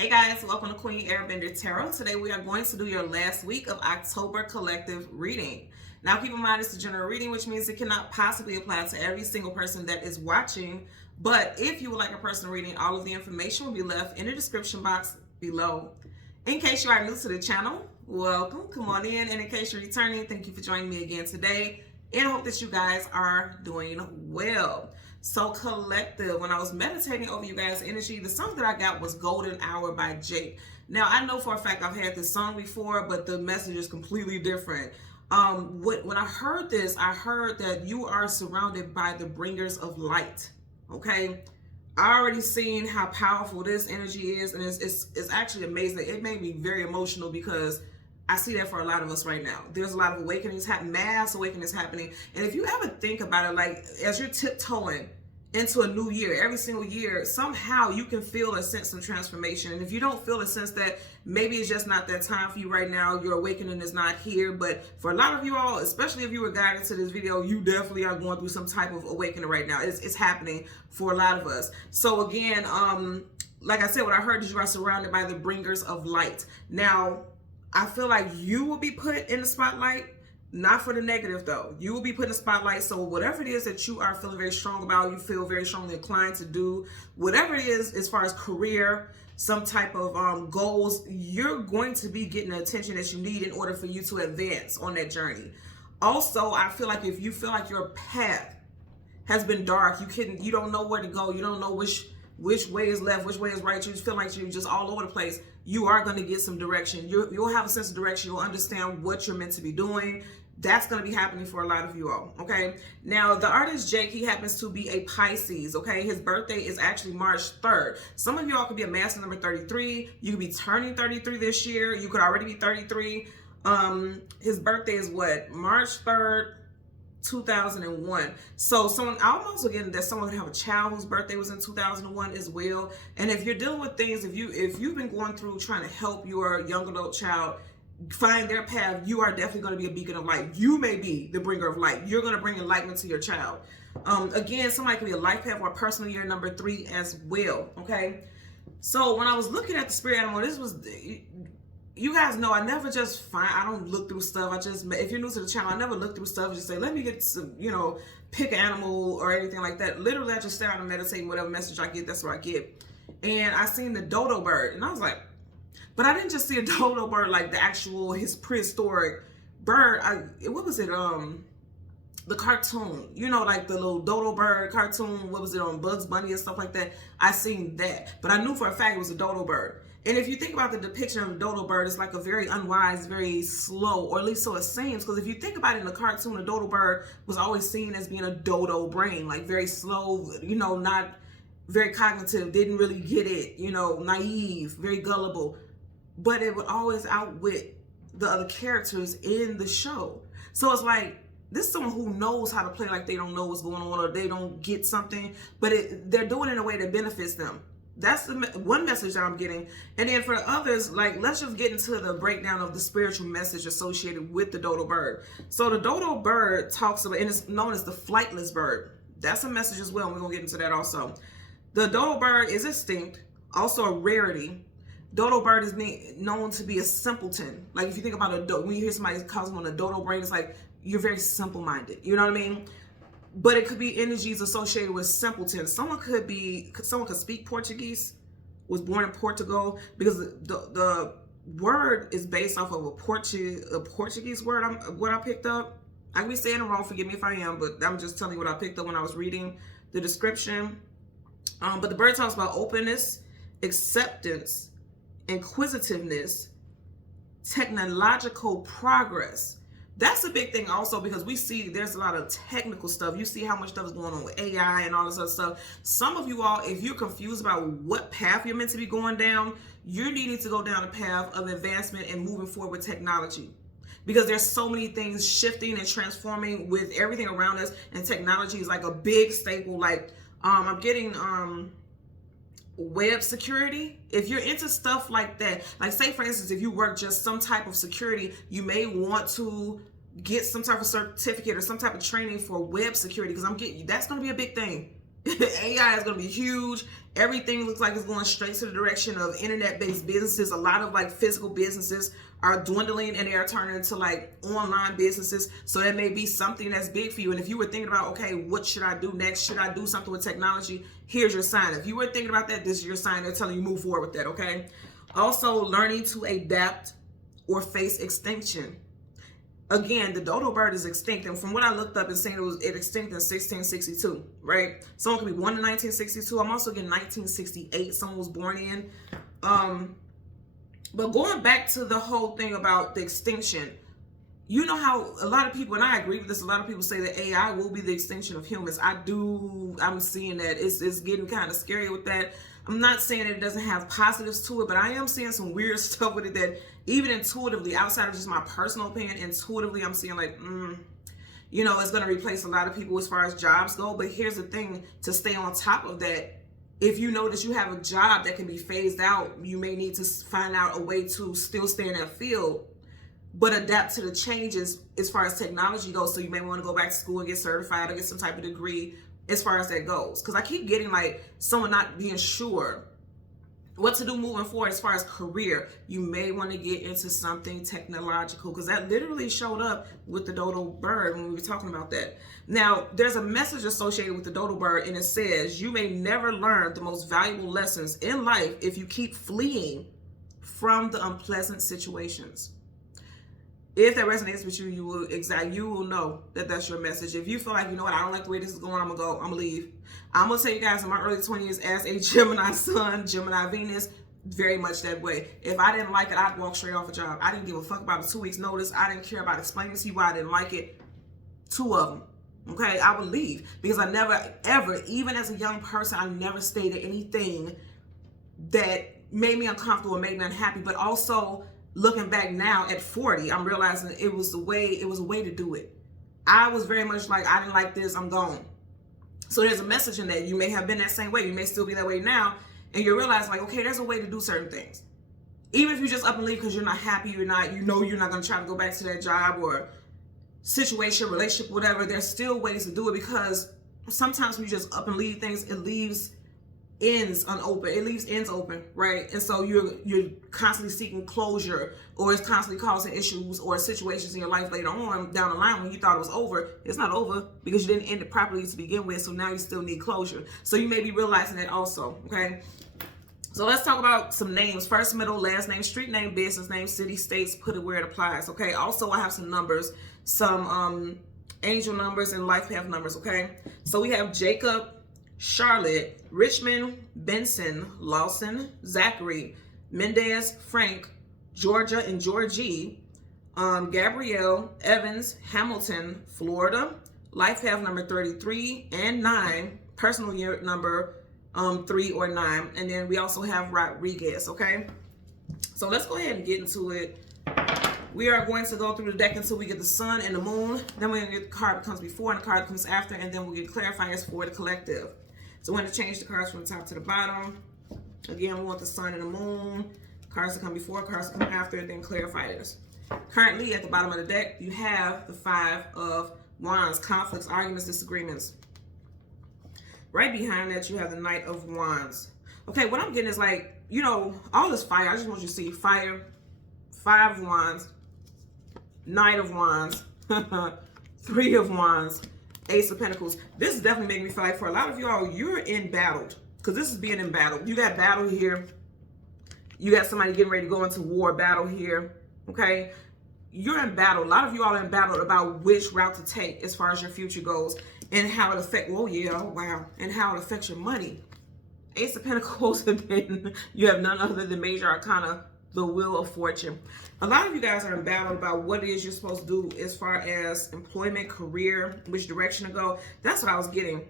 Hey guys, welcome to Queen Airbender Tarot. Today we are going to do your last week of October collective reading. Now keep in mind it's a general reading, which means it cannot possibly apply to every single person that is watching. But if you would like a personal reading, all of the information will be left in the description box below. In case you are new to the channel, welcome, come on in. And in case you're returning, thank you for joining me again today. And I hope that you guys are doing well. So collective, when I was meditating over you guys' energy, the song that I got was Golden Hour by Jake. Now I know for a fact I've had this song before, but the message is completely different. When I heard this, I heard that you are surrounded by the bringers of light. Okay, I already seen how powerful this energy is, and it's actually amazing. It made me very emotional because I see that for a lot of us right now. There's a lot of awakenings happening, mass awakenings happening. And if you ever think about it, like as you're tiptoeing into a new year, every single year, somehow you can feel a sense of transformation. And if you don't feel a sense that maybe it's just not that time for you right now, your awakening is not here. But for a lot of you all, especially if you were guided to this video, you definitely are going through some type of awakening right now. It's happening for a lot of us. So again, like I said, what I heard is you are surrounded by the bringers of light. Now, I feel like you will be put in the spotlight, not for the negative though. You will be put in the spotlight. So whatever it is that you are feeling very strong about, you feel very strongly inclined to do, whatever it is as far as career, some type of goals, you're going to be getting the attention that you need in order for you to advance on that journey. Also, I feel like if you feel like your path has been dark, you don't know where to go, you don't know which way is left, which way is right, you just feel like you're just all over the place, you are going to get some direction. You'll have a sense of direction. You'll understand what you're meant to be doing. That's going to be happening for a lot of you all, okay? Now, the artist Jake, he happens to be a Pisces, okay? His birthday is actually March 3rd. Some of y'all could be a master number 33. You could be turning 33 this year. You could already be 33. His birthday is what? March 3rd. 2001. So someone, I'm also getting that someone could have a child whose birthday was in 2001 as well. And if you're dealing with things, if you've been going through trying to help your young adult child find their path, you are definitely going to be a beacon of light. You may be the bringer of light. You're going to bring enlightenment to your child. Again, somebody could be a life path or a personal year number 3 as well. Okay. So when I was looking at the spirit animal, this was, you guys know I never just I don't look through stuff. If you're new to the channel, I never look through stuff. Just say, let me get some, pick an animal or anything like that. Literally, I just stay out and meditate. Whatever message I get, that's what I get. And I seen the dodo bird, and I was like, but I didn't just see a dodo bird like the actual, his prehistoric bird. What was it? The cartoon, like the little dodo bird cartoon. What was it on Bugs Bunny and stuff like that? I seen that, but I knew for a fact it was a dodo bird. And if you think about the depiction of a dodo bird, it's like a very unwise, very slow, or at least so it seems. Because if you think about it in the cartoon, a dodo bird was always seen as being a dodo brain, like very slow, not very cognitive, didn't really get it, naive, very gullible. But it would always outwit the other characters in the show. So it's like, this is someone who knows how to play like they don't know what's going on or they don't get something, but they're doing it in a way that benefits them. That's the one message that I'm getting. And then for the others, like, let's just get into the breakdown of the spiritual message associated with the dodo bird. So the dodo bird talks about, and it's known as the flightless bird. That's a message as well, and we're going to get into that also. The dodo bird is extinct, also a rarity. Dodo bird is known to be a simpleton. Like, if you think about when you hear somebody call someone a dodo brain, it's like, you're very simple-minded. You know what I mean? But it could be energies associated with simpletons. Someone could speak Portuguese, was born in Portugal, because the word is based off of a Portuguese word. What I picked up. I could be saying it wrong. Forgive me if I am, but I'm just telling you what I picked up when I was reading the description. But the bird talks about openness, acceptance, inquisitiveness, technological progress. That's a big thing also, because we see there's a lot of technical stuff. You see how much stuff is going on with AI and all this other stuff. Some of you all, if you're confused about what path you're meant to be going down, you're needing to go down a path of advancement and moving forward with technology. Because there's so many things shifting and transforming with everything around us, and technology is like a big staple. Like, I'm getting web security. If you're into stuff like that, like say for instance, if you work just some type of security, you may want to get some type of certificate or some type of training for web security, because that's going to be a big thing. AI is going to be huge. Everything looks like it's going straight to the direction of internet-based businesses. A lot of like physical businesses are dwindling and they are turning into like online businesses. So that may be something that's big for you. And if you were thinking about, okay, what should I do next? Should I do something with technology? Here's your sign. If you were thinking about that, this is your sign. They're telling you move forward with that, okay? Also, learning to adapt or face extinction. Again, the dodo bird is extinct, and from what I looked up, it's saying it extinct in 1662, right? Someone could be born in 1962. I'm also getting 1968. Someone was born in. But going back to the whole thing about the extinction, you know how a lot of people, and I agree with this, a lot of people say that AI will be the extinction of humans. I'm seeing that. It's getting kind of scary with that. I'm not saying that it doesn't have positives to it, but I am seeing some weird stuff with it that even intuitively, outside of just my personal opinion, intuitively, I'm seeing like, you know, it's going to replace a lot of people as far as jobs go. But here's the thing, to stay on top of that, if you know that you have a job that can be phased out, you may need to find out a way to still stay in that field, but adapt to the changes as far as technology goes. So you may want to go back to school and get certified or get some type of degree as far as that goes. Because I keep getting like someone not being sure what to do moving forward as far as career. You may want to get into something technological, because that literally showed up with the dodo bird when we were talking about that. Now, there's a message associated with the dodo bird, and it says, you may never learn the most valuable lessons in life if you keep fleeing from the unpleasant situations. If that resonates with you, you will know that that's your message. If you feel like, you know what, I don't like the way this is going, I'm gonna leave. I'm gonna tell you guys, in my early 20s, as a Gemini sun, Gemini Venus, very much that way. If I didn't like it, I'd walk straight off a job. I didn't give a fuck about the 2 weeks notice. I didn't care about explaining to you why I didn't like it. 2 of them. Okay, I would leave, because I never, ever, even as a young person, I never stated anything that made me uncomfortable or made me unhappy. But also, looking back now at 40, I'm realizing it was a way to do it. I was very much like, I didn't like this, I'm gone. So there's a message in that. You may have been that same way. You may still be that way now. And you realize like, okay, there's a way to do certain things. Even if you just up and leave because you're not happy, you're not going to try to go back to that job or situation, relationship, whatever, there's still ways to do it, because sometimes when you just up and leave things, it leaves ends unopened. It leaves ends open, right? And so you're constantly seeking closure, or it's constantly causing issues or situations in your life later on down the line when you thought it was over. It's not over because you didn't end it properly to begin with, so now you still need closure. So you may be realizing that also, okay? So let's talk about some names. First, middle, last name, street name, business name, city, states, put it where it applies, okay? Also, I have some numbers, some angel numbers and life path numbers, okay? So we have Jacob, Charlotte, Richmond, Benson, Lawson, Zachary, Mendez, Frank, Georgia and Georgie, Gabrielle, Evans, Hamilton, Florida, life path number 33 and 9, personal year number 3 or 9, and then we also have Rodriguez, okay? So let's go ahead and get into it. We are going to go through the deck until we get the sun and the moon. Then we're going to get the card that comes before and the card that comes after, and then we'll get clarifiers for the collective. So we're going to change the cards from the top to the bottom. Again, we want the sun and the moon, cards that come before, cards that come after, and then clarifiers. Currently, at the bottom of the deck, you have the 5 of Wands, conflicts, arguments, disagreements. Right behind that, you have the Knight of Wands. Okay, what I'm getting is like, you know, all this fire. I just want you to see fire, 5 of Wands, Knight of Wands, 3 of Wands, Ace of Pentacles. This is definitely making me feel like for a lot of y'all, you're in battle, because this is being in battle. You got battle here. You got somebody getting ready to go into war, battle here, okay? You're in battle. A lot of you all are in battle about which route to take as far as your future goes and how it affects, oh yeah, oh wow, and how it affects your money. Ace of Pentacles, and then you have none other than Major Arcana, the Wheel of Fortune. A lot of you guys are in battle about what it is you're supposed to do as far as employment, career, which direction to go. That's what I was getting.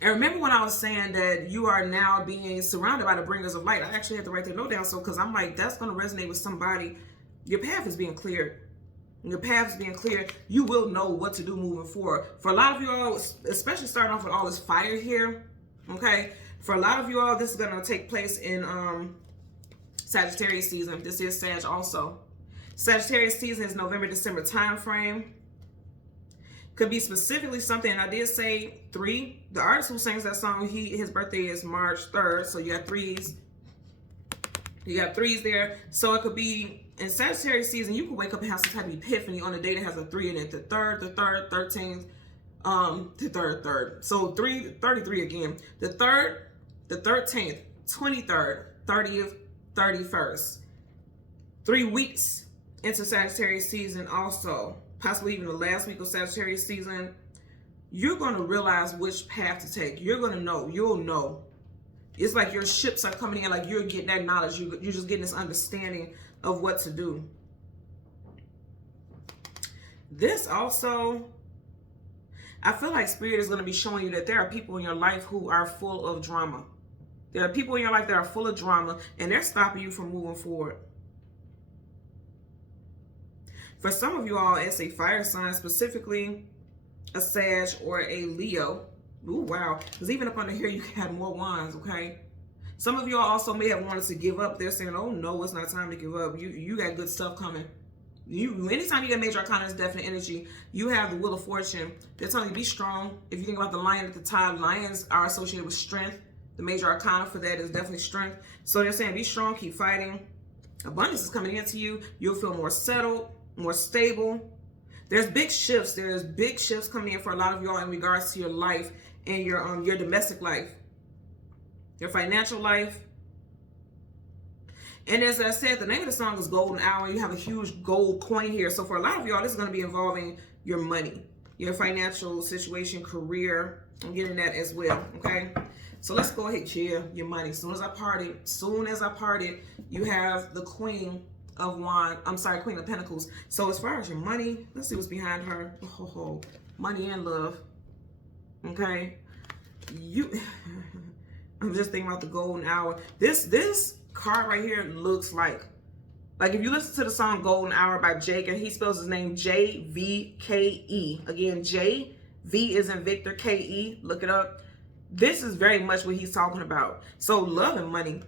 And remember when I was saying that you are now being surrounded by the bringers of light? I actually had to write that note down, so because I'm like, that's going to resonate with somebody. Your path is being cleared. Your path is being cleared. You will know what to do moving forward. For a lot of you all, especially starting off with all this fire here, okay? For a lot of you all, this is going to take place in Sagittarius season. This is Sag also. Sagittarius season is November, December time frame. Could be specifically something. I did say 3. The artist who sings that song, his birthday is March 3rd. So you got 3s. You got 3s there. So it could be in Sagittarius season, you could wake up and have some type of epiphany on a day that has a 3 in it. The 3rd, 13th, the 3rd. So 33 again. The 3rd, the 13th, 23rd, 30th, 31st. 3 weeks into Sagittarius season also, possibly even the last week of Sagittarius season, you're going to realize which path to take. You're going to know. You'll know. It's like your ships are coming in, like you're getting that knowledge. You're just getting this understanding of what to do. This also, I feel like Spirit is going to be showing you that there are people in your life who are full of drama. There are people in your life that are full of drama, and they're stopping you from moving forward. For some of you all, it's a fire sign, specifically a Sag or a Leo. Ooh, wow. Because even up under here, you have more wands, okay? Some of you all also may have wanted to give up. They're saying, oh, no, it's not time to give up. You got good stuff coming. Anytime you get major arcana, it's definite energy. You have the Wheel of Fortune. They're telling you, be strong. If you think about the lion at the top, lions are associated with strength. The major arcana for that is definitely strength. So they're saying, be strong, keep fighting. Abundance is coming into you. You'll feel more settled, more stable. There's big shifts. There's big shifts coming in for a lot of y'all in regards to your life and your domestic life, your financial life. And as I said, the name of the song is Golden Hour. You have a huge gold coin here. So for a lot of y'all, this is going to be involving your money, your financial situation, career. I'm getting that as well, okay? So let's go ahead, yeah, your money. As soon as I parted, you have the Queen of Queen of Pentacles. So as far as your money, let's see what's behind her. Oh, money and love. Okay. I'm just thinking about the Golden Hour. This card right here looks like if you listen to the song Golden Hour by Jake, and he spells his name J-V-K-E. Again, J-V is in Victor, K-E. Look it up. This is very much what he's talking about. So love and money.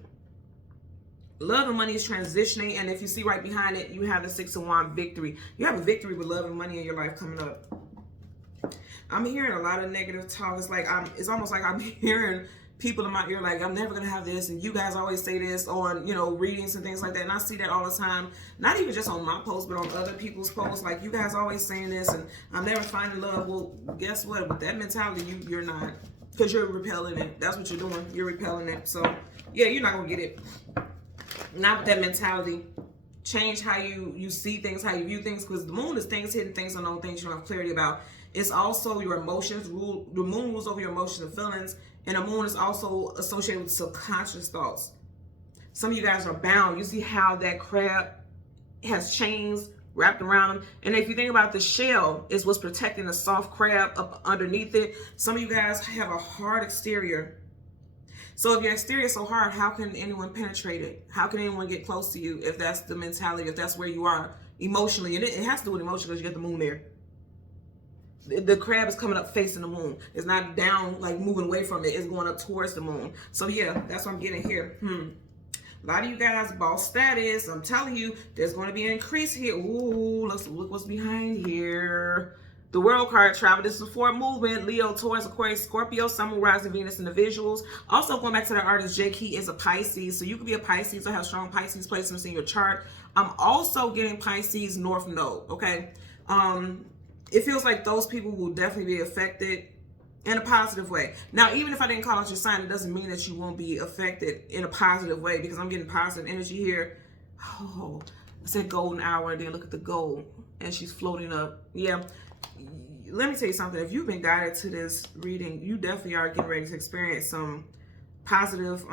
Love and money is transitioning, and if you see right behind it, you have the 6 of Wands, victory. You have a victory with love and money in your life coming up. I'm hearing a lot of negative talk. It's almost like I'm hearing people in my ear like, I'm never gonna have this, and you guys always say this on, readings and things like that. And I see that all the time, not even just on my posts, but on other people's posts. Like, you guys always saying this, and I'm never finding love. Well, guess what? With that mentality, you're not, because you're repelling it. That's what you're doing. You're repelling it. So yeah, you're not gonna get it. Not with that mentality. Change how you see things, how you view things, because the moon is things hidden, things unknown, things you don't have clarity about. It's also your emotions. The moon rules over your emotions and feelings, and the moon is also associated with subconscious thoughts. Some of you guys are bound. You see how that crab has chains wrapped around them, and if you think about the shell is what's protecting the soft crab up underneath it. Some of you guys have a hard exterior. So if your exterior is so hard, how can anyone penetrate it? How can anyone get close to you if that's the mentality, if that's where you are emotionally? And it has to do with emotion because you got the moon there. The crab is coming up facing the moon. It's not down, like moving away from it. It's going up towards the moon. So yeah, that's what I'm getting here. A lot of you guys, boss status. I'm telling you, there's going to be an increase here. Ooh, look what's behind here. The World card, travel. This is for movement. Leo, Taurus, Aquarius, Scorpio, Sun, Moon, Rising, Venus, individuals. Also, going back to the artist, Jake, he is a Pisces. So you could be a Pisces or have strong Pisces placements in your chart. I'm also getting Pisces North Node, okay? It feels like those people will definitely be affected in a positive way. Now, even if I didn't call out your sign, it doesn't mean that you won't be affected in a positive way, because I'm getting positive energy here. Oh, I said golden hour, and then look at the gold, and she's floating up. Yeah. Let me tell you something. If you've been guided to this reading, you definitely are getting ready to experience some positive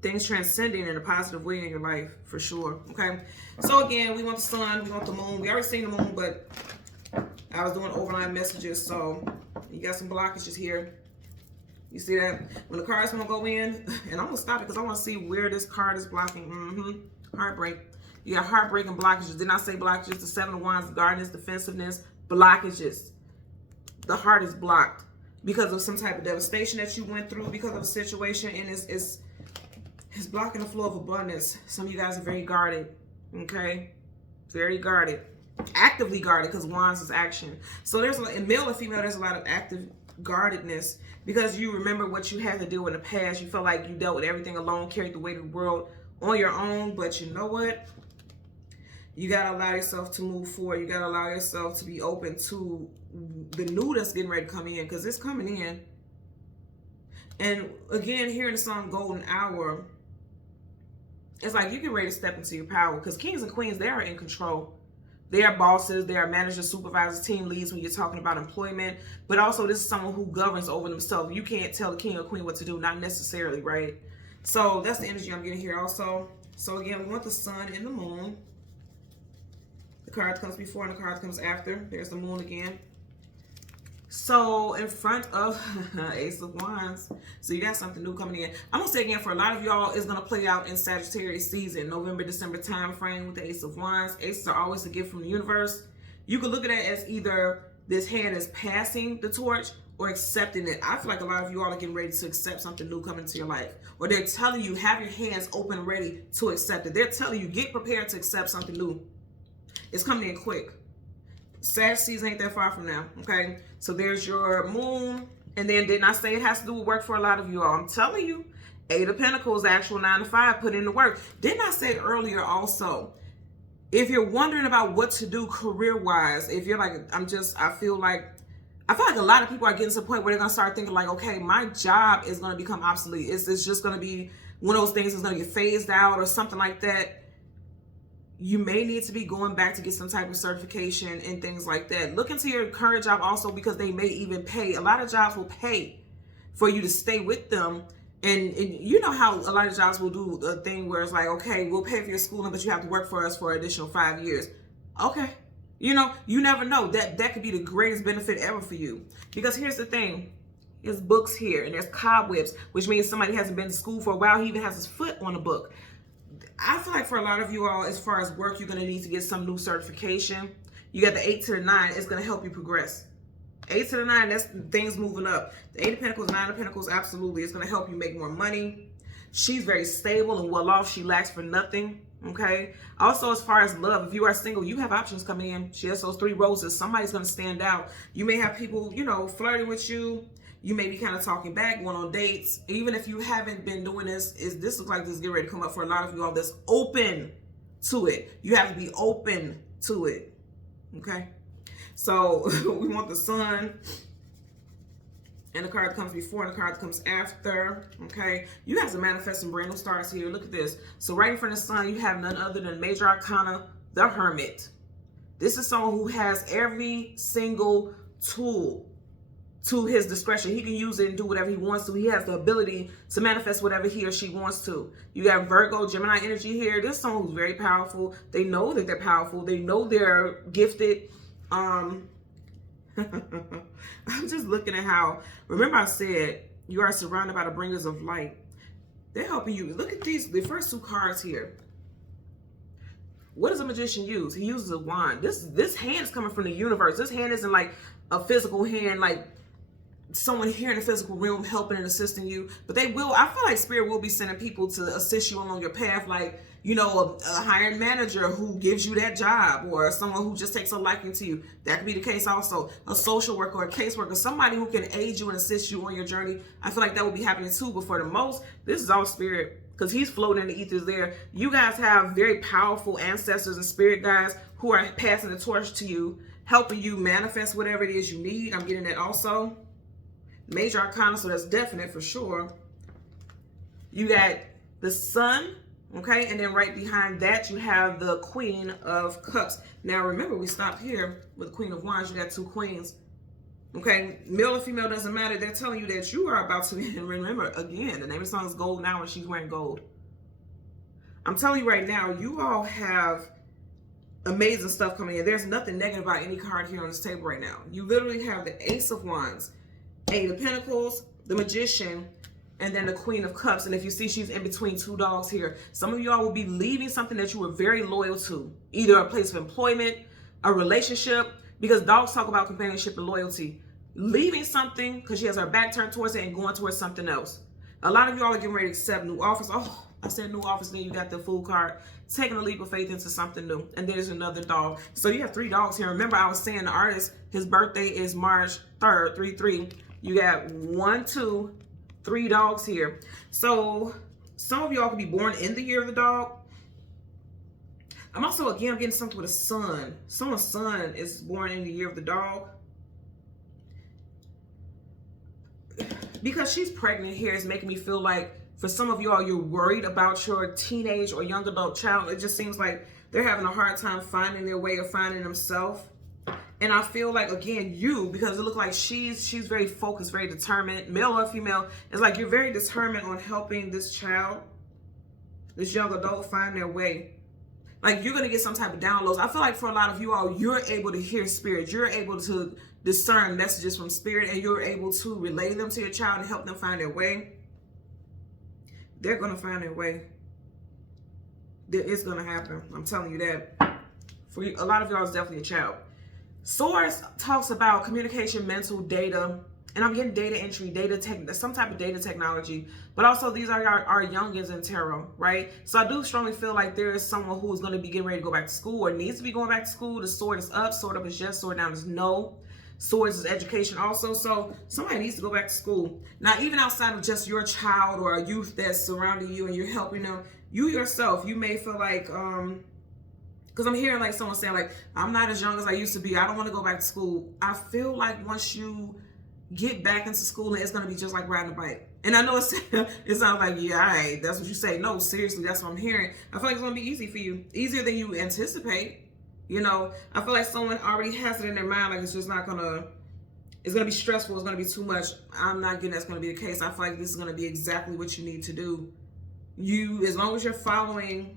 things transcending in a positive way in your life, for sure. Okay. So again, we want the sun, we want the moon. We already seen the moon, but I was doing overline messages, so you got some blockages here. You see that? When the cards want to go in, and I'm gonna stop it because I want to see where this card is blocking. Heartbreak. You got heartbreak and blockages. Did not say blockages. The 7 of Wands, guardedness, defensiveness, blockages. The heart is blocked because of some type of devastation that you went through, because of a situation, and it's blocking the flow of abundance. Some of you guys are very guarded, okay? Very guarded. actively guarded, because wands is action. So there's in male and female, there's a lot of active guardedness, because you remember what you had to do in the past. You felt like you dealt with everything alone, carried the weight of the world on your own. But you know what? You got to allow yourself to move forward. You got to allow yourself to be open to the new that's getting ready to come in, because it's coming in. And again, hearing the song Golden Hour, it's like you get ready to step into your power, because kings and queens, they are in control. They are bosses, they are managers, supervisors, team leads when you're talking about employment. But also, this is someone who governs over themselves. You can't tell the king or queen what to do, not necessarily, right? So that's the energy I'm getting here also. So again, we want the sun and the moon. The card comes before and the card comes after. There's the moon again. So in front of Ace of Wands, so you got something new coming in. I'm gonna say again, for a lot of y'all, it's gonna play out in Sagittarius season, November, December time frame with the Ace of Wands. Aces are always a gift from the universe. You can look at it as either this hand is passing the torch or accepting it. I feel like a lot of you all are getting ready to accept something new coming into your life, or they're telling you have your hands open, ready to accept it. They're telling you get prepared to accept something new. It's coming in quick. Sag season ain't that far from now, okay? So there's your moon. And then didn't I say it has to do with work for a lot of you all? I'm telling you, 8 of Pentacles, actual 9 to 5, put in the work. Didn't I say earlier also, if you're wondering about what to do career-wise, if you're like, I feel like a lot of people are getting to the point where they're going to start thinking like, okay, my job is going to become obsolete. It's just going to be one of those things that's going to get phased out or something like that. You may need to be going back to get some type of certification and things like that. Look into your current job also, because they may even pay. A lot of jobs will pay for you to stay with them. And you know how a lot of jobs will do a thing where it's like, okay, we'll pay for your schooling, but you have to work for us for an additional 5 years. Okay. You know, you never know. That could be the greatest benefit ever for you. Because here's the thing. There's books here and there's cobwebs, which means somebody hasn't been to school for a while. He even has his foot on a book. I feel like for a lot of you all, as far as work, you're going to need to get some new certification. You got the 8 to the 9. It's going to help you progress. 8 to the 9, that's things moving up. The 8 of Pentacles, 9 of Pentacles, absolutely. It's going to help you make more money. She's very stable and well off. She lacks for nothing. Okay. Also, as far as love, if you are single, you have options coming in. She has those 3 roses. Somebody's going to stand out. You may have people, you know, flirting with you. You may be kind of talking back, going on dates. Even if you haven't been doing this, this looks like this is getting ready to come up for a lot of you all that's open to it. You have to be open to it. Okay. So we want the sun and the card that comes before and the card that comes after. Okay. You have to manifest some brand new starts here. Look at this. So right in front of the sun, you have none other than Major Arcana, the Hermit. This is someone who has every single tool to his discretion. He can use it and do whatever he wants to. He has the ability to manifest whatever he or she wants to. You got Virgo, Gemini energy here. This is someone who's very powerful. They know that they're powerful. They know they're gifted. I'm just looking at how, remember I said, you are surrounded by the bringers of light. They're helping you. Look at these, the first 2 cards here. What does a magician use? He uses a wand. This hand is coming from the universe. This hand isn't like a physical hand, like someone here in the physical realm helping and assisting you, but they will, I feel like spirit will be sending people to assist you along your path, like, you know, a hired manager who gives you that job, or someone who just takes a liking to you. That could be the case also. A social worker or a caseworker, somebody who can aid you and assist you on your journey. I feel like that will be happening too, but for the most, this is all spirit, because he's floating in the ethers there. You guys have very powerful ancestors and spirit guides who are passing the torch to you, helping you manifest whatever it is you need. I'm getting that also. Major Arcana, so that's definite for sure. You got the sun, okay? And then right behind that, you have the Queen of Cups. Now, remember, we stopped here with the Queen of Wands. You got 2 queens, okay? Male or female, doesn't matter. They're telling you that you are about to, and remember, again, the name of the song is Gold Now, and she's wearing gold. I'm telling you right now, you all have amazing stuff coming in. There's nothing negative about any card here on this table right now. You literally have the Ace of Wands, 8 of Pentacles, the Magician, and then the Queen of Cups. And if you see, she's in between 2 dogs here. Some of y'all will be leaving something that you were very loyal to, either a place of employment, a relationship, because dogs talk about companionship and loyalty. Leaving something because she has her back turned towards it and going towards something else. A lot of y'all are getting ready to accept new offers. Oh, I said new office, then you got the food cart, taking a leap of faith into something new. And there's another dog. So you have 3 dogs here. Remember, I was saying the artist, his birthday is March 3rd, 3-3. You got 1, 2, 3 dogs here. So some of y'all could be born in the year of the dog. I'm also, again, I'm getting something with a son. Someone's son is born in the year of the dog. Because she's pregnant here, it's making me feel like for some of y'all, you're worried about your teenage or young adult child. It just seems like they're having a hard time finding their way or finding themselves. And I feel like, again, because it looks like she's very focused, very determined, male or female. It's like you're very determined on helping this child, this young adult, find their way. Like you're going to get some type of downloads. I feel like for a lot of you all, you're able to hear spirit. You're able to discern messages from spirit, and you're able to relay them to your child and help them find their way. They're going to find their way. It's going to happen. I'm telling you that. For you, a lot of y'all, is definitely a child. Swords talks about communication, mental, data, and I'm getting data entry, some type of data technology, but also these are our youngins in tarot, right? So I do strongly feel like there is someone who is going to be getting ready to go back to school or needs to be going back to school. The sword is up, sword up is yes, sword down is no. Swords is education also. So somebody needs to go back to school. Now, even outside of just your child or a youth that's surrounding you and you're helping them, you yourself, you may feel like, because I'm hearing like someone saying like, I'm not as young as I used to be. I don't want to go back to school. I feel like once you get back into school, it's going to be just like riding a bike. And I know it sounds like, yeah, all right, that's what you say. No, seriously, that's what I'm hearing. I feel like it's going to be easy for you. Easier than you anticipate. You know, I feel like someone already has it in their mind, like it's just not going to, it's going to be stressful. It's going to be too much. I'm not getting that's going to be the case. I feel like this is going to be exactly what you need to do. As long as you're following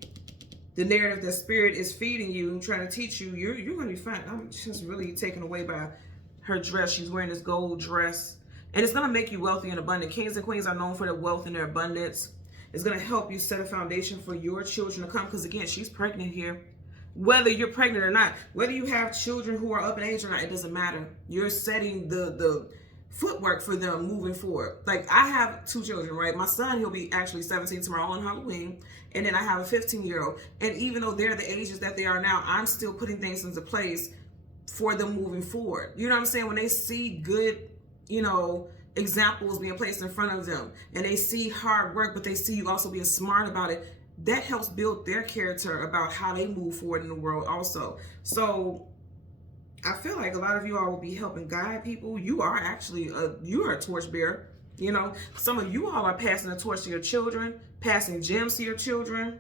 the narrative that spirit is feeding you and trying to teach you, you're going to be fine. I'm just really taken away by her dress. She's wearing this gold dress, and it's going to make you wealthy and abundant. Kings and queens are known for their wealth and their abundance. It's going to help you set a foundation for your children to come, because again, she's pregnant here. Whether you're pregnant or not, whether you have children who are up in age or not, it doesn't matter. You're setting the footwork for them moving forward. Like I have 2 children, right? My son, he'll be actually 17 tomorrow on Halloween. And then I have a 15-year-old. And even though they're the ages that they are now, I'm still putting things into place for them moving forward. You know what I'm saying? When they see good, examples being placed in front of them, and they see hard work, but they see you also being smart about it, that helps build their character about how they move forward in the world also. So I feel like a lot of you all will be helping guide people. You are actually you are a torchbearer. Some of you all are passing the torch to your children, passing gems to your children.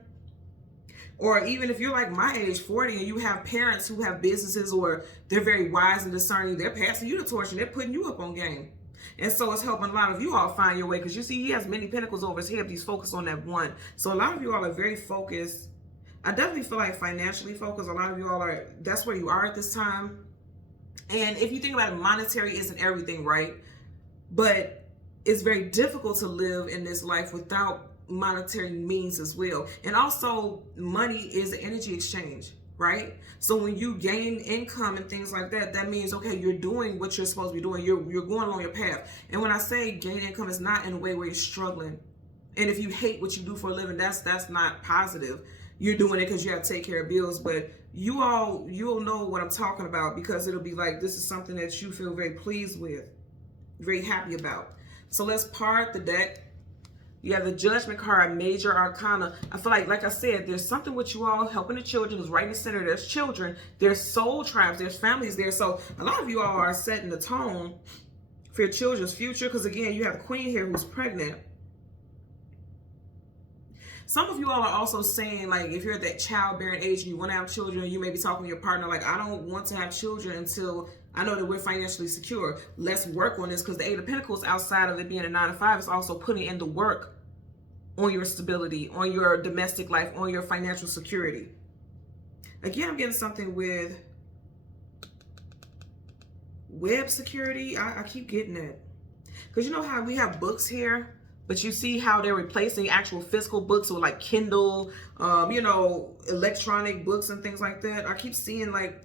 Or even if you're like my age, 40, and you have parents who have businesses or they're very wise and discerning, they're passing you the torch and they're putting you up on game. And so it's helping a lot of you all find your way, because you see he has many pentacles over his head, but he's focused on that one. So a lot of you all are very focused. I definitely feel like financially focused. A lot of you all are, that's where you are at this time. And if you think about it, monetary isn't everything, right? But it's very difficult to live in this life without monetary means as well. And also money is an energy exchange, right? So when you gain income and things like that, that means, okay, you're doing what you're supposed to be doing. You're going along your path. And when I say gain income, it's not in a way where you're struggling. And if you hate what you do for a living, that's not positive. You're doing it because you have to take care of bills. But you'll know what I'm talking about, because it'll be like, this is something that you feel very pleased with, very happy about. So let's part the deck. You have the Judgment card, Major Arcana. I feel like I said, there's something with you all helping the children who's right in the center. There's children, there's soul tribes, there's families there. So a lot of you all are setting the tone for your children's future, because again, you have a queen here who's pregnant. Some of you all are also saying, like, if you're at that childbearing age and you want to have children, you may be talking to your partner like, I don't want to have children until I know that we're financially secure. Let's work on this, because the 8 of Pentacles, outside of it being a 9-to-5, is also putting in the work on your stability, on your domestic life, on your financial security. Again, I'm getting something with web security. I keep getting it. Because you know how we have books here, but you see how they're replacing actual physical books with like Kindle, electronic books and things like that. I keep seeing, like,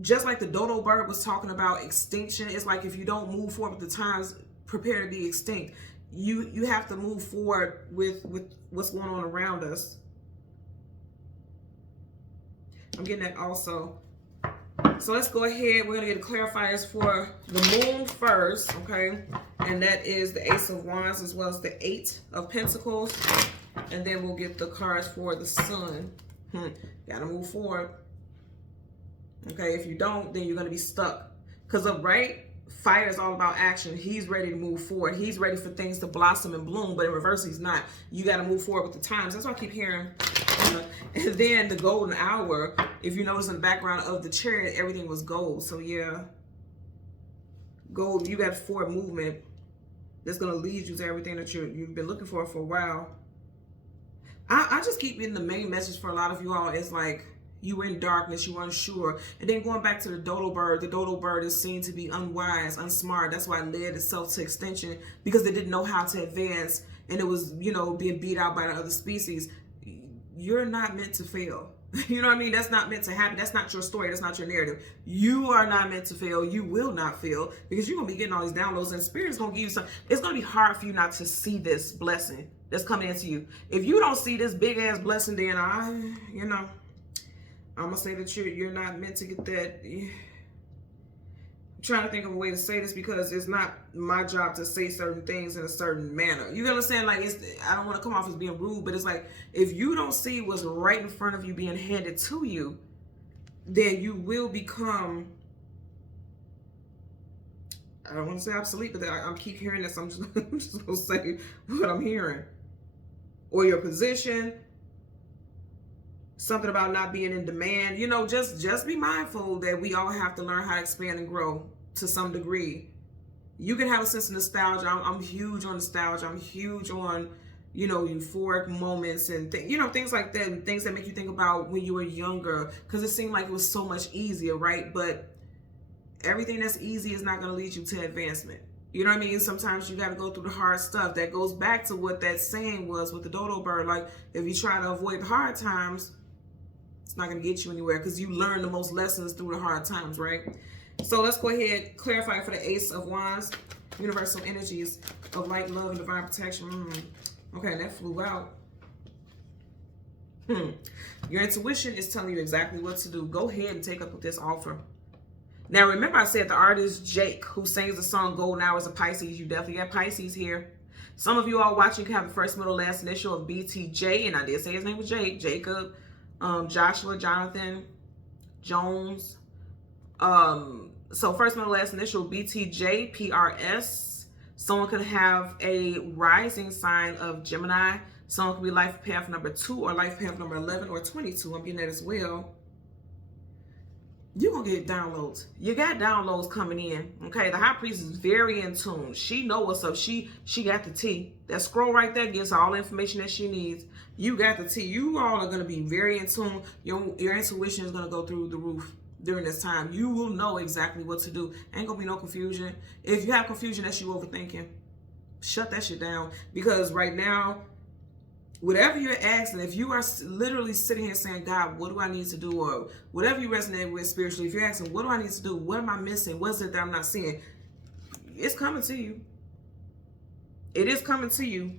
just like the dodo bird was talking about extinction. It's like if you don't move forward with the times, prepare to be extinct. you have to move forward with what's going on around us. I'm getting that also. So let's go ahead. We're going to get clarifiers for the moon first, okay? And that is the Ace of Wands as well as the Eight of Pentacles. And then we'll get the cards for the sun. Got to move forward. Okay, if you don't, then you're going to be stuck. Because right, fire is all about action. He's ready to move forward. He's ready for things to blossom and bloom, but in reverse, he's not. You got to move forward with the times. That's why I keep hearing. And then the golden hour, if you notice in the background of the Chariot, everything was gold. So yeah, gold, you got forward movement that's going to lead you to everything that you've been looking for a while. I just keep getting the main message for a lot of you all is like, you were in darkness, you were unsure. And then going back to the dodo bird is seen to be unwise, unsmart. That's why it led itself to extinction, because they didn't know how to advance, and it was, you know, being beat out by the other species. You're not meant to fail. You know what I mean? That's not meant to happen. That's not your story. That's not your narrative. You are not meant to fail. You will not fail, because you're going to be getting all these downloads, and Spirit is going to give you some. It's going to be hard for you not to see this blessing that's coming into you. If you don't see this big ass blessing, then I'm going to say that you're not meant to get that. I'm trying to think of a way to say this, because it's not my job to say certain things in a certain manner. You understand? Like, I don't want to come off as being rude, but it's like, if you don't see what's right in front of you being handed to you, then you will become, I don't want to say obsolete, but I keep hearing this. I'm just going to say what I'm hearing. Or your position. Something about not being in demand. You know, just be mindful that we all have to learn how to expand and grow to some degree. You can have a sense of nostalgia. I'm huge on nostalgia. I'm huge on, you know, euphoric moments and things like that, and things that make you think about when you were younger, because it seemed like it was so much easier, right? But everything that's easy is not going to lead you to advancement. You know what I mean? Sometimes you got to go through the hard stuff. That goes back to what that saying was with the dodo bird. Like, if you try to avoid the hard times, it's not going to get you anywhere, because you learn the most lessons through the hard times, right? So let's go ahead, clarify for the Ace of Wands, universal energies of light, love, and divine protection. Okay, that flew out. Your intuition is telling you exactly what to do. Go ahead and take up with this offer. Now, remember I said the artist Jake, who sings the song Golden Hours of Pisces. You definitely got Pisces here. Some of you all watching can have the first, middle, last initial of BTJ, and I did say his name was Jake. Jacob. Joshua, Jonathan, Jones. So first, middle, last initial, BTJ, PRS. Someone could have a rising sign of Gemini. Someone could be life path number 2 or life path number 11 or 22. I'm getting that as well. You're going to get downloads. You got downloads coming in. Okay, the high priest is very in tune. She know what's up. She got the tea. That scroll right there gives her all the information that she needs. You got the tea. You all are going to be very in tune. Your intuition is going to go through the roof during this time. You will know exactly what to do. Ain't going to be no confusion. If you have confusion, that's you overthinking. Shut that shit down. Because right now, whatever you're asking, if you are literally sitting here saying, God, what do I need to do? Or whatever you resonate with spiritually, if you're asking, what do I need to do? What am I missing? What is it that I'm not seeing? It's coming to you. It is coming to you.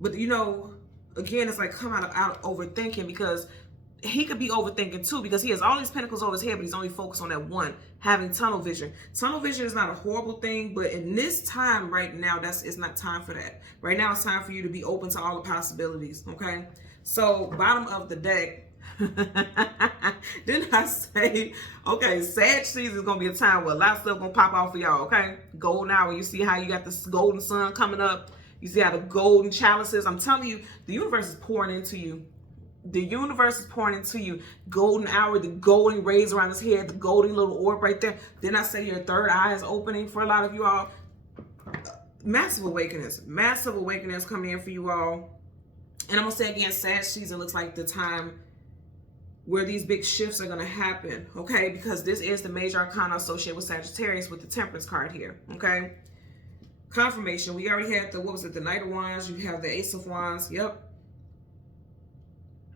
But, you know, again, it's like come out of overthinking, because he could be overthinking too, because he has all these pentacles over his head, but he's only focused on that one, having tunnel vision. Tunnel vision is not a horrible thing, but in this time right now, it's not time for that. Right now, it's time for you to be open to all the possibilities, okay? So, bottom of the deck, didn't I say, okay, Sag season is going to be a time where a lot of stuff going to pop off for y'all, okay? Golden hour, you see how you got this golden sun coming up? You see how the golden chalices, I'm telling you, the universe is pouring into you. The universe is pouring into you. Golden hour, the golden rays around his head, the golden little orb right there. Then I say your third eye is opening for a lot of you all. Massive awakenings coming in for you all. And I'm going to say again, Sag season looks like the time where these big shifts are going to happen, okay? Because this is the major arcana associated with Sagittarius with the Temperance card here, okay? Confirmation. We already had the Knight of Wands. You have the Ace of Wands. Yep.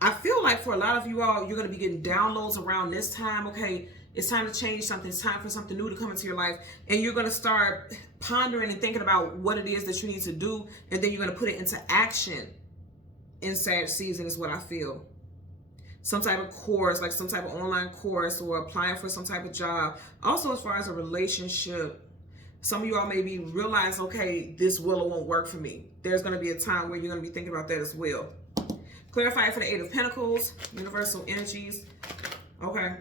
I feel like for a lot of you all, you're going to be getting downloads around this time, okay? It's time to change something. It's time for something new to come into your life. And you're going to start pondering and thinking about what it is that you need to do, and then you're going to put it into action in Sag season is what I feel. Some type of course, like some type of online course, or applying for some type of job. Also, as far as a relationship, some of you all maybe realize, okay, this will or won't work for me. There's going to be a time where you're going to be thinking about that as well. Clarify for the Eight of Pentacles, universal energies. Okay.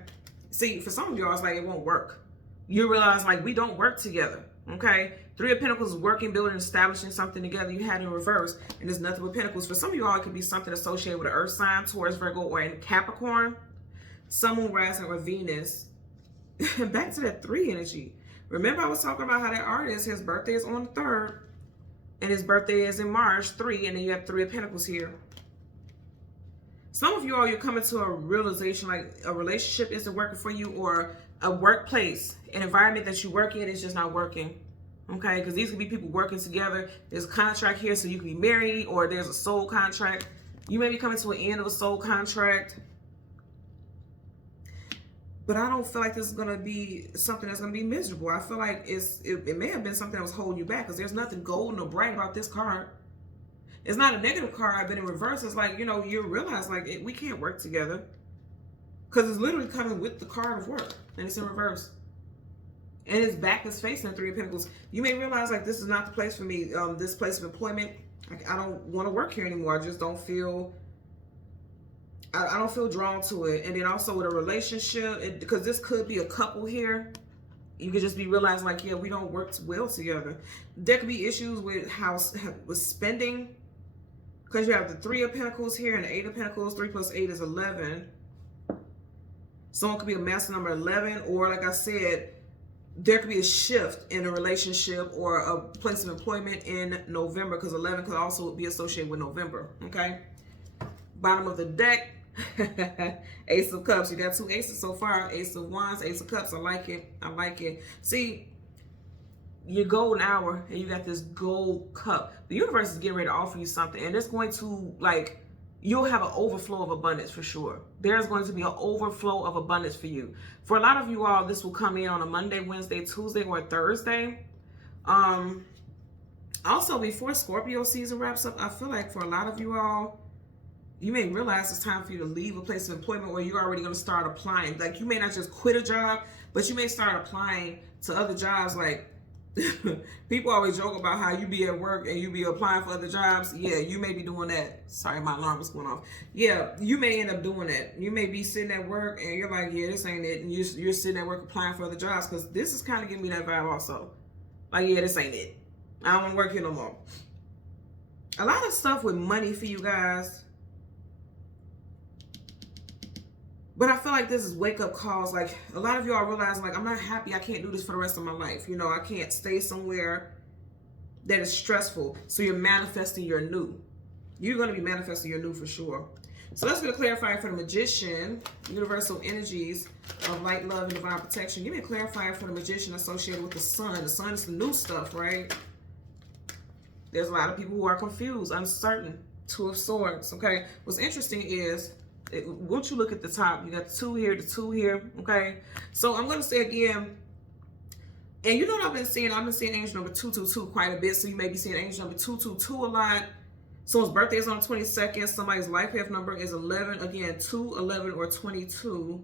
See, for some of y'all, it's like it won't work. You realize, like, we don't work together. Okay. Three of Pentacles is working, building, establishing something together. You had in reverse, and there's nothing but Pentacles. For some of y'all, it could be something associated with an Earth sign, Taurus, Virgo, or in Capricorn. Sun, Moon, rising, or Venus. Back to that 3 energy. Remember, I was talking about how that artist, his birthday is on the 3rd, and his birthday is in March, 3, and then you have 3 of Pentacles here. Some of you all, you're coming to a realization, like a relationship isn't working for you, or a workplace, an environment that you work in is just not working. Okay, because these could be people working together. There's a contract here, so you can be married, or there's a soul contract. You may be coming to an end of a soul contract. But I don't feel like this is going to be something that's going to be miserable. I feel like it may have been something that was holding you back, because there's nothing golden or bright about this card. It's not a negative card, but in reverse, it's like, you know, you realize, like, we can't work together. Because it's literally coming with the card of work, and it's in reverse. And his back is facing the 3 of Pentacles. You may realize, like, this is not the place for me. This place of employment, I don't want to work here anymore. I just don't feel, I don't feel drawn to it. And then also with a relationship, because this could be a couple here. You could just be realizing, like, yeah, we don't work well together. There could be issues with with spending, because you have the 3 of Pentacles here and the 8 of Pentacles. 3 plus 8 is 11. Someone could be a master number 11, or like I said, there could be a shift in a relationship or a place of employment in November, because 11 could also be associated with November, okay? Bottom of the deck, Ace of Cups. You got 2 aces so far. Ace of Wands, Ace of Cups. I like it. I like it. See, your golden hour, and you got this gold cup. The universe is getting ready to offer you something, and it's going to, like, you'll have an overflow of abundance for sure. There's going to be an overflow of abundance for you. For a lot of you all, this will come in on a Monday, Wednesday, Tuesday, or Thursday. Also, before Scorpio season wraps up, I feel like for a lot of you all, you may realize it's time for you to leave a place of employment, or you're already going to start applying. Like, you may not just quit a job, but you may start applying to other jobs. Like, people always joke about how you be at work and you be applying for other jobs. Yeah, you may be doing that. Sorry, my alarm was going off. Yeah, you may end up doing that. You may be sitting at work and you're like, yeah, this ain't it. And you're sitting at work applying for other jobs, because this is kind of giving me that vibe also. Like, yeah, this ain't it. I don't want to work here no more. A lot of stuff with money for you guys. But I feel like this is wake-up calls. Like, a lot of y'all realize, like, I'm not happy. I can't do this for the rest of my life. You know, I can't stay somewhere that is stressful. So you're manifesting your new. You're going to be manifesting your new for sure. So let's get a clarifier for the Magician. Universal energies of light, love, and divine protection. Give me a clarifier for the Magician associated with the Sun. The Sun is the new stuff, right? There's a lot of people who are confused, uncertain. 2 of Swords, okay? What's interesting is, once you look at the top, you got the 2 here, the 2 here, okay? So I'm going to say again, and you know what I've been seeing? I've been seeing angel number 222 quite a bit, so you may be seeing angel number 222 a lot. Someone's birthday is on the 22nd. Somebody's life path number is 11. Again, 2, 11, or 22.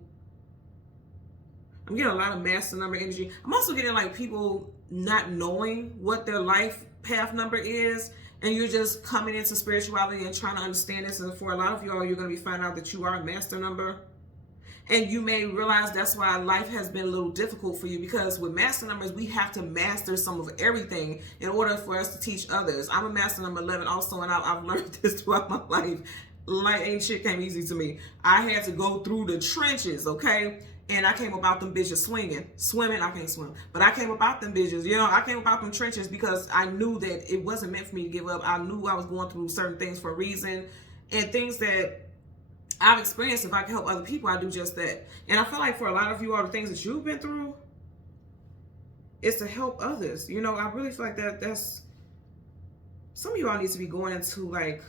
I'm getting a lot of master number energy. I'm also getting, like, people not knowing what their life path number is, and you're just coming into spirituality and trying to understand this. And for a lot of y'all, you're going to be finding out that you are a master number. And you may realize that's why life has been a little difficult for you, because with master numbers, we have to master some of everything in order for us to teach others. I'm a master number 11 also, and I've learned this throughout my life. Life ain't shit came easy to me. I had to go through the trenches, okay? And I came about them bitches swinging. Swimming, I can't swim. But I came about them bitches, you know, I came about them trenches because I knew that it wasn't meant for me to give up. I knew I was going through certain things for a reason. And things that I've experienced, if I can help other people, I do just that. And I feel like for a lot of you, all the things that you've been through, is to help others. You know, I really feel like that's, some of you all need to be going into, like,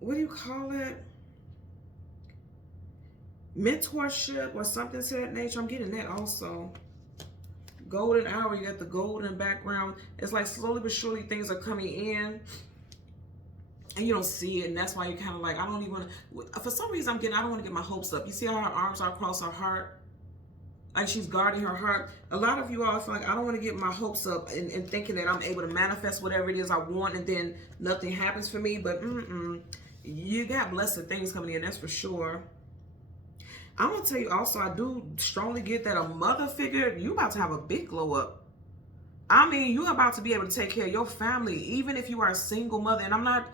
what do you call it? Mentorship or something to that nature. I'm getting that also. golden hour, you got the golden background. It's like slowly but surely things are coming in and you don't see it, and that's why you're kind of like, I don't even, for some reason I don't want to get my hopes up. You see how her arms are across her heart? Like she's guarding her heart. A lot of you all feel like, I don't want to get my hopes up and thinking that I'm able to manifest whatever it is I want and then nothing happens for me. But you got blessed things coming in, that's for sure. I'm going to tell you also, I do strongly get that a mother figure, you about to have a big glow up. I mean, you're about to be able to take care of your family, even if you are a single mother. And I'm not,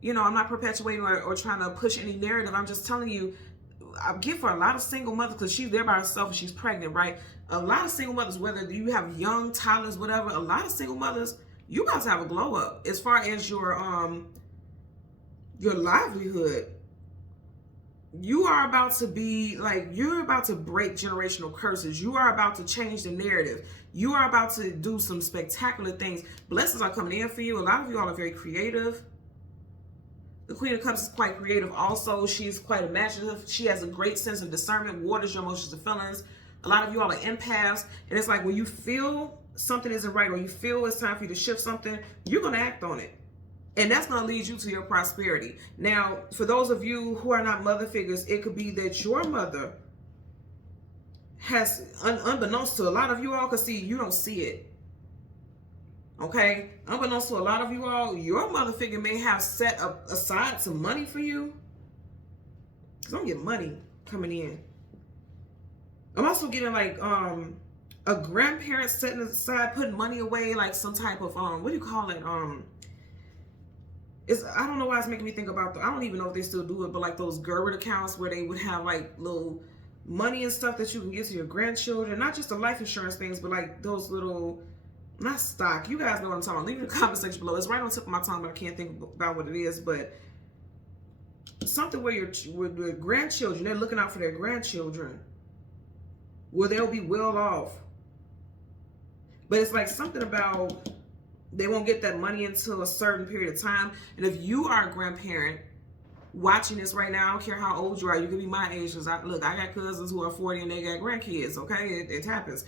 you know, I'm not perpetuating or trying to push any narrative. I'm just telling you, I get for a lot of single mothers, because she's there by herself and she's pregnant, right? A lot of single mothers, whether you have young toddlers, whatever, a lot of single mothers, you about to have a glow up as far as your livelihood. You are about to be like, you're about to break generational curses. You are about to change the narrative. You are about to do some spectacular things. Blessings are coming in for you. A lot of you all are very creative. The Queen of Cups is quite creative also. She's quite imaginative. She has a great sense of discernment, waters your emotions and feelings. A lot of you all are empaths. And it's like when you feel something isn't right or you feel it's time for you to shift something, you're going to act on it. And that's going to lead you to your prosperity. Now, for those of you who are not mother figures, it could be that your mother has, unbeknownst to a lot of you all, because see, you don't see it. Okay, unbeknownst to a lot of you all, your mother figure may have set aside some money for you. Because I'm getting money coming in. I'm also getting like a grandparent setting aside, putting money away, like some type of what do you call it? I don't know why it's making me think about I don't even know if they still do it, but like those Gerber accounts where they would have like little money and stuff that you can give to your grandchildren, not just the life insurance things, but like those little, not stock. You guys know what I'm talking about. Leave it in the comment section below. It's right on the tip of my tongue, but I can't think about what it is. But something where with your grandchildren, they're looking out for their grandchildren, where they'll be well off. But it's like something about they won't get that money until a certain period of time. And if you are a grandparent watching this right now, I don't care how old you are, you can be my age, because I got cousins who are 40 and they got grandkids, okay? It happens.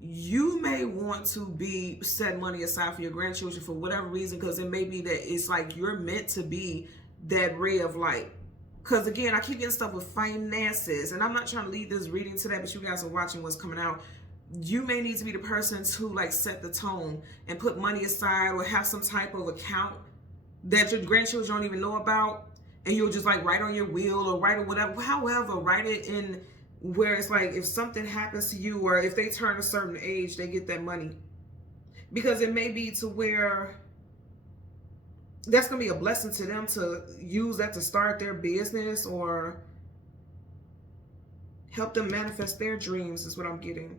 You may want to be set money aside for your grandchildren for whatever reason, because it may be that it's like you're meant to be that ray of light. Because again, I keep getting stuff with finances, and I'm not trying to lead this reading to that, but you guys are watching what's coming out. You may need to be the person to like set the tone and put money aside, or have some type of account that your grandchildren don't even know about, and you'll just like write on your will or write or whatever. However, write it in where it's like if something happens to you, or if they turn a certain age, they get that money. Because it may be to where that's going to be a blessing to them to use that to start their business or help them manifest their dreams, is what I'm getting.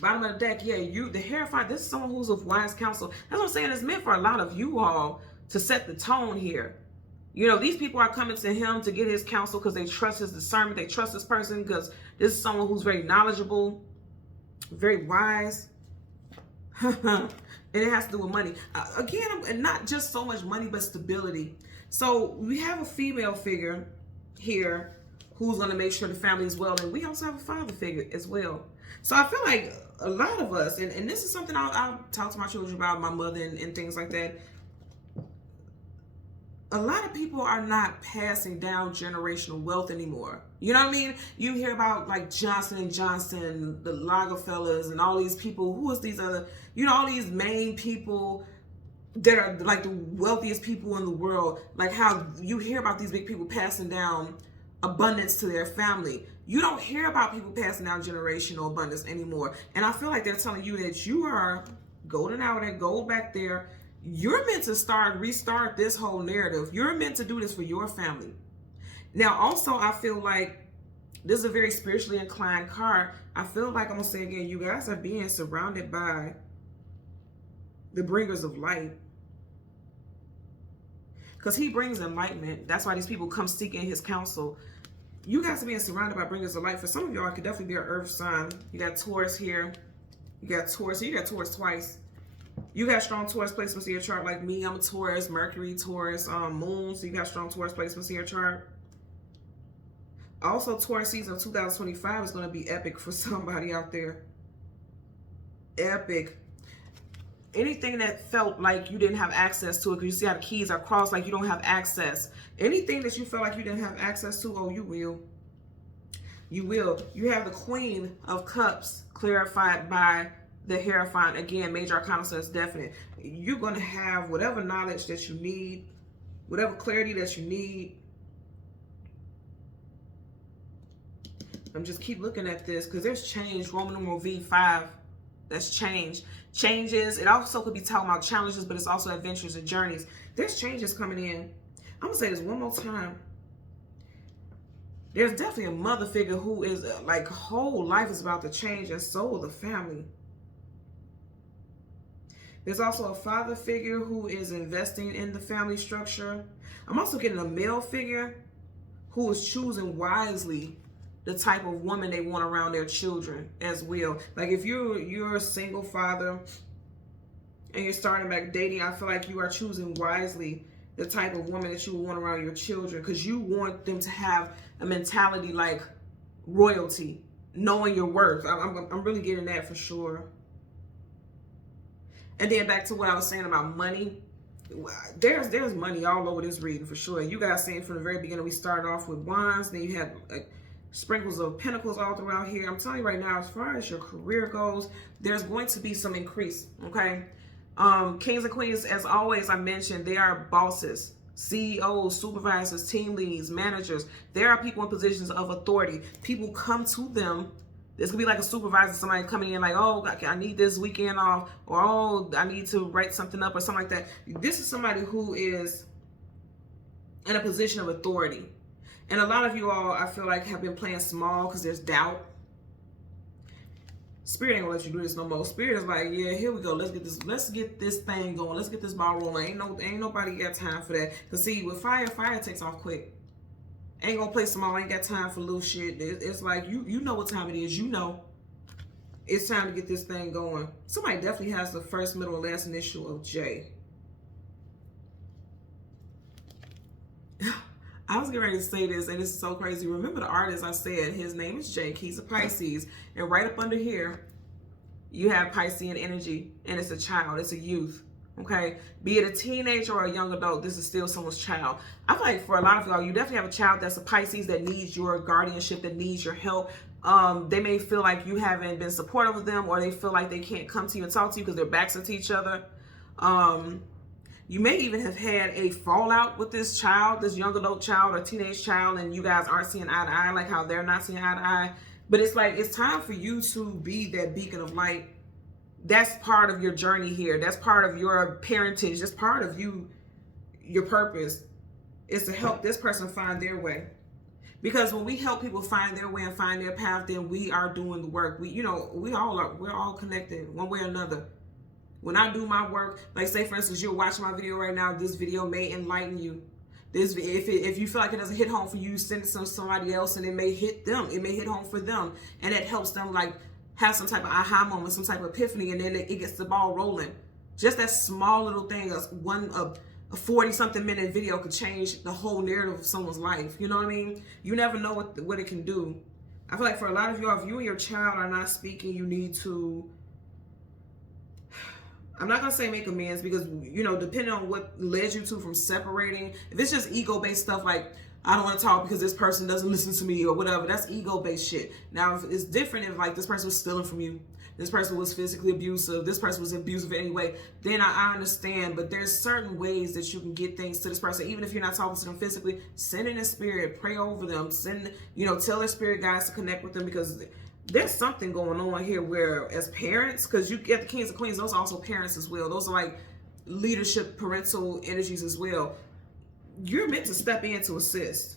Bottom of the deck, yeah, the Hierophant, this is someone who's of wise counsel. That's what I'm saying. It's meant for a lot of you all to set the tone here. You know, these people are coming to him to get his counsel because they trust his discernment. They trust this person because this is someone who's very knowledgeable, very wise. And it has to do with money. Again, not just so much money, but stability. So we have a female figure here who's going to make sure the family is well. And we also have a father figure as well. So I feel like a lot of us, and this is something I'll talk to my children about, my mother and things like that. A lot of people are not passing down generational wealth anymore. You know what I mean? You hear about like Johnson & Johnson, the Rockefellas, and all these people. Who is these other, you know, all these main people that are like the wealthiest people in the world. Like how you hear about these big people passing down abundance to their family. You don't hear about people passing down generational abundance anymore. And I feel like they're telling you that you are golden hour, that gold back there. You're meant to restart this whole narrative. You're meant to do this for your family. Now, also, I feel like this is a very spiritually inclined card. I feel like, I'm going to say again, you guys are being surrounded by the bringers of light. Because he brings enlightenment. That's why these people come seeking his counsel. You guys are being surrounded by bringers of light. For some of y'all, it could definitely be an earth sign. You got Taurus here. You got Taurus. So you got Taurus twice. You got strong Taurus placements in your chart like me. I'm a Taurus, Mercury, Taurus, Moon. So you got strong Taurus placements in your chart. Also, Taurus season of 2025 is going to be epic for somebody out there. epic. Anything that felt like you didn't have access to it, because you see how the keys are crossed, like you don't have access. Anything that you felt like you didn't have access to, oh, you will. You will. You have the Queen of Cups clarified by the Hierophant. Again, Major Arcana says definite. You're going to have whatever knowledge that you need, whatever clarity that you need. I'm just keep looking at this because there's change. Roman numeral V5. That's change. Changes. It also could be talking about challenges, but it's also adventures and journeys. There's changes coming in. I'm going to say this one more time. There's definitely a mother figure who is like whole life is about to change, and so will the family. There's also a father figure who is investing in the family structure. I'm also getting a male figure who is choosing wisely the type of woman they want around their children as well. Like if you're a single father and you're starting back dating, I feel like you are choosing wisely the type of woman that you want around your children, because you want them to have a mentality like royalty, knowing your worth. I'm really getting that for sure. And then back to what I was saying about money. There's money all over this reading for sure. You guys seen from the very beginning, we started off with wands, then you had sprinkles of pentacles all throughout here. I'm telling you right now, as far as your career goes, there's going to be some increase, okay? Kings and queens, as always, I mentioned, they are bosses, CEOs, supervisors, team leads, managers. There are people in positions of authority. People come to them. This could be like a supervisor, somebody coming in like, oh, I need this weekend off, or oh, I need to write something up or something like that. This is somebody who is in a position of authority. And a lot of you all, I feel like, have been playing small because there's doubt. Spirit ain't gonna let you do this no more. Spirit is like, yeah, here we go. Let's get this thing going. Let's get this ball rolling. Ain't nobody got time for that. Cause see, with fire takes off quick. Ain't gonna play small. Ain't got time for little shit. It's like you know what time it is. You know it's time to get this thing going. Somebody definitely has the first, middle, and last initial of J. I was getting ready to say this, and this is so crazy. Remember the artist I said, his name is Jake. He's a Pisces. And right up under here, you have Piscean energy, and it's a child. It's a youth, okay? Be it a teenager or a young adult, this is still someone's child. I feel like for a lot of y'all, you definitely have a child that's a Pisces that needs your guardianship, that needs your help. They may feel like you haven't been supportive of them, or they feel like they can't come to you and talk to you because their backs are to each other. You may even have had a fallout with this child, this young adult child or teenage child, and you guys aren't seeing eye to eye, like how they're not seeing eye to eye. But it's like, it's time for you to be that beacon of light. That's part of your journey here. That's part of your parentage. That's part of you, your purpose is to help this person find their way. Because when we help people find their way and find their path, then we are doing the work. We're all connected one way or another. When I do my work, like say for instance, you're watching my video right now, this video may enlighten you. If you feel like it doesn't hit home for you, send it to somebody else and it may hit them. It may hit home for them. And it helps them like have some type of aha moment, some type of epiphany, and then it gets the ball rolling. Just that small little thing, a 40-something minute video could change the whole narrative of someone's life. You know what I mean? You never know what it can do. I feel like for a lot of y'all, if you and your child are not speaking, you need to, I'm not going to say make amends, because, you know, depending on what led you to from separating, if it's just ego-based stuff like, I don't want to talk because this person doesn't listen to me or whatever, that's ego-based shit. Now, if it's different if, like, this person was stealing from you, this person was physically abusive, this person was abusive anyway, then I understand. But there's certain ways that you can get things to this person, even if you're not talking to them physically. Send in a spirit, pray over them, tell their spirit guides to connect with them, because there's something going on here where as parents, because you get the kings and queens, those are also parents as well. Those are like leadership, parental energies as well. You're meant to step in to assist.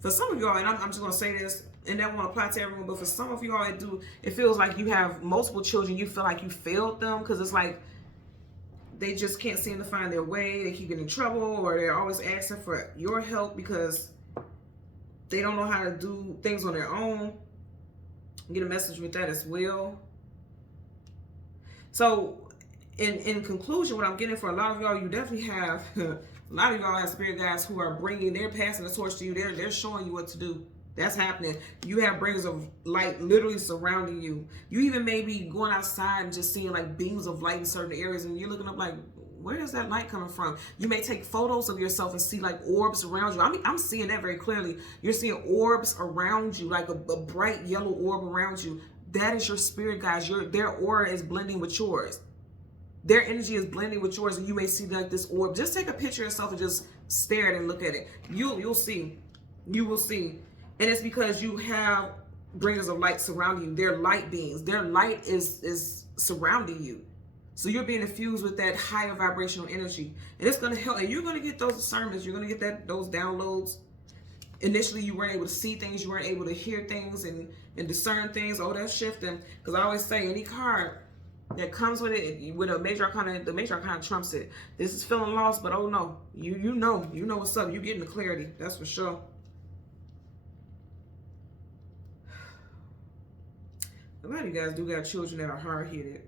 For some of y'all, and I'm just going to say this, and that won't apply to everyone, but for some of y'all, it feels like you have multiple children. You feel like you failed them because it's like they just can't seem to find their way. They keep getting in trouble, or they're always asking for your help because they don't know how to do things on their own. Get a message with that as well. So in conclusion, what I'm getting for a lot of y'all, you definitely have a lot of y'all have spirit guides who are passing the torch to you. They're showing you what to do. That's happening. You have bringers of light literally surrounding you. You even may be going outside and just seeing like beams of light in certain areas, and you're looking up like, where is that light coming from? You may take photos of yourself and see like orbs around you. I mean, I'm seeing that very clearly. You're seeing orbs around you, like a bright yellow orb around you. That is your spirit guides. Their aura is blending with yours. Their energy is blending with yours, and you may see like this orb. Just take a picture of yourself and just stare at it and look at it. You'll see. You will see. And it's because you have bringers of light surrounding you. They're light beings. Their light is surrounding you. So you're being infused with that higher vibrational energy. And it's going to help. And you're going to get those discernments. You're going to get those downloads. Initially, you weren't able to see things. You weren't able to hear things and discern things. Oh, that's shifting. Because I always say any card that comes with it, with a major arcana, the major arcana trumps it. This is feeling lost, but oh no. You know what's up. You're getting the clarity. That's for sure. A lot of you guys do got children that are hard-headed.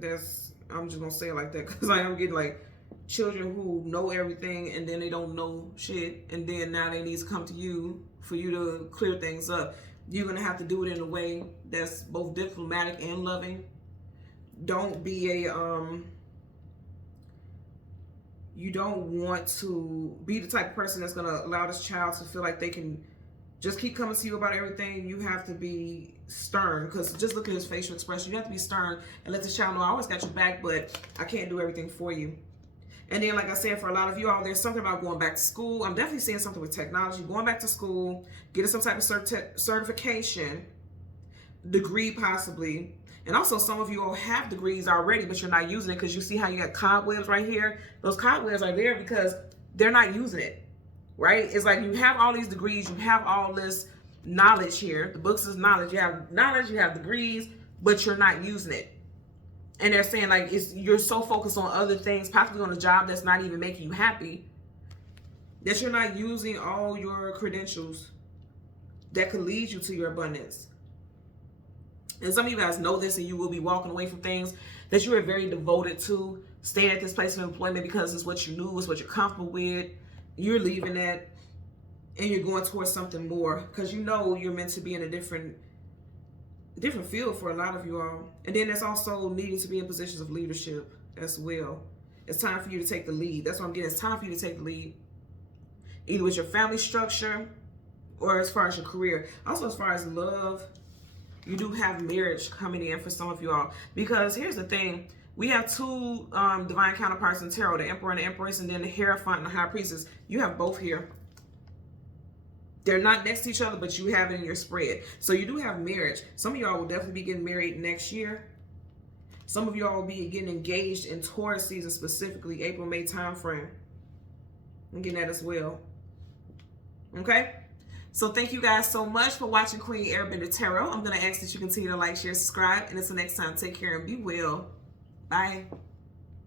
That's I'm just gonna say it like that because I am getting like children who know everything and then they don't know shit, and then now they need to come to you for you to clear things up. You're gonna have to do it in a way that's both diplomatic and loving. Don't be you don't want to be the type of person that's gonna allow this child to feel like they can just keep coming to you about everything. You have to be stern, because just look at his facial expression. You have to be stern and let the child know, I always got your back, but I can't do everything for you. And then, like I said, for a lot of you all, there's something about going back to school. I'm definitely seeing something with technology. Going back to school, getting some type of certification, degree possibly. And also, some of you all have degrees already, but you're not using it because you see how you got cobwebs right here? Those cobwebs are there because they're not using it. Right? It's like you have all these degrees, you have all this knowledge here. The books is knowledge. You have knowledge, you have degrees, but you're not using it. And they're saying like you're so focused on other things, possibly on a job that's not even making you happy, that you're not using all your credentials that could lead you to your abundance. And some of you guys know this, and you will be walking away from things that you are very devoted to, staying at this place of employment because it's what you knew, it's what you're comfortable with. You're leaving that and you're going towards something more because you know you're meant to be in a different field for a lot of you all. And then there's also needing to be in positions of leadership as well. It's time for you to take the lead. That's what I'm getting. It's time for you to take the lead, either with your family structure or as far as your career. Also, as far as love, you do have marriage coming in for some of you all. Because here's the thing. We have two divine counterparts in tarot, the Emperor and the Empress, and then the Hierophant and the High Priestess. You have both here. They're not next to each other, but you have it in your spread. So you do have marriage. Some of y'all will definitely be getting married next year. Some of y'all will be getting engaged in Taurus season, specifically April, May time frame. I'm getting that as well. Okay? So thank you guys so much for watching Queen Airbender Tarot. I'm going to ask that you continue to like, share, subscribe. And until next time, take care and be well. Bye.